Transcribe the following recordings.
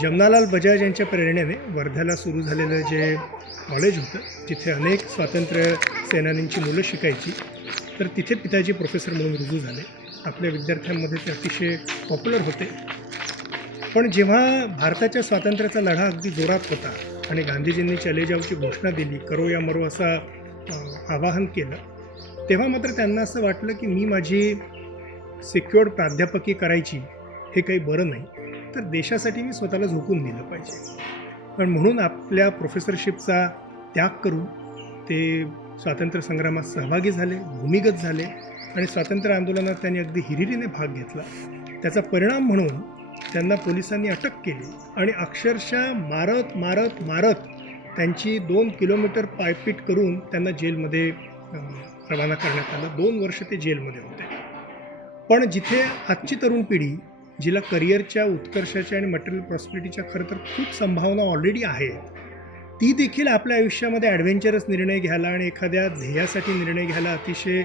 जमनालाल बजाज यांच्या प्रेरणेने वर्ध्याला सुरू झालेलं जे कॉलेज होतं, जिथे अनेक स्वातंत्र्य सेनानींची मुलं शिकायची, तर तिथे पिताजी प्रोफेसर म्हणून रुजू झाले. आपल्या विद्यार्थ्यांमध्ये ते अतिशय पॉप्युलर होते. पण जेव्हा भारताच्या स्वातंत्र्याचा लढा अगदी जोरात होता आणि गांधीजींनी चले जाऊची घोषणा दिली, करो या मरो असं आवाहन केलं, तेव्हा मात्र त्यांना असं वाटलं की मी माझी सिक्युअर्ड प्राध्यापकी करायची हे काही बरं नाही, तर देशासाठी मी स्वतःला झोकून दिलं पाहिजे. पण म्हणून आपल्या प्रोफेसरशिपचा त्याग करून ते स्वातंत्र्य संग्रामात सहभागी झाले, भूमिगत झाले आणि स्वातंत्र्य आंदोलनात त्यांनी अगदी हिरिरीने भाग घेतला. त्याचा परिणाम म्हणून त्यांना पोलिसांनी अटक केली आणि अक्षरशः मारत मारत मारत त्यांची 2 किलोमीटर पायपीट करून त्यांना जेलमध्ये रवाना करण्यात आलं. 2 वर्ष ते जेलमध्ये होते. पण जिथे आजची तरुण पिढी, जिला करिअरच्या उत्कर्षाच्या आणि मटेरियल प्रॉस्पेरिटीच्या खरं तर खूप संभावना ऑलरेडी आहेत, ती देखील आपल्या आयुष्यामध्ये ॲडव्हेंचरस निर्णय घ्यायला आणि एखाद्या ध्येयासाठी निर्णय घ्यायला अतिशय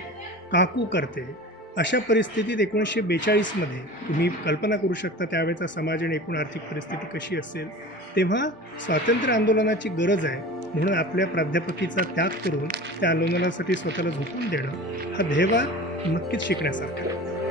काकू करते. अशा परिस्थितीत 1942मध्ये तुम्ही कल्पना करू शकता त्यावेळेचा समाज आणि एकूण आर्थिक परिस्थिती कशी असेल. तेव्हा स्वातंत्र्य आंदोलनाची गरज आहे म्हणून आपल्या प्राध्यापकीचा त्याग करून त्या आंदोलनासाठी स्वतःला झोकून देणं हा ध्येयवाद नक्कीच शिकण्यासारखा आहे.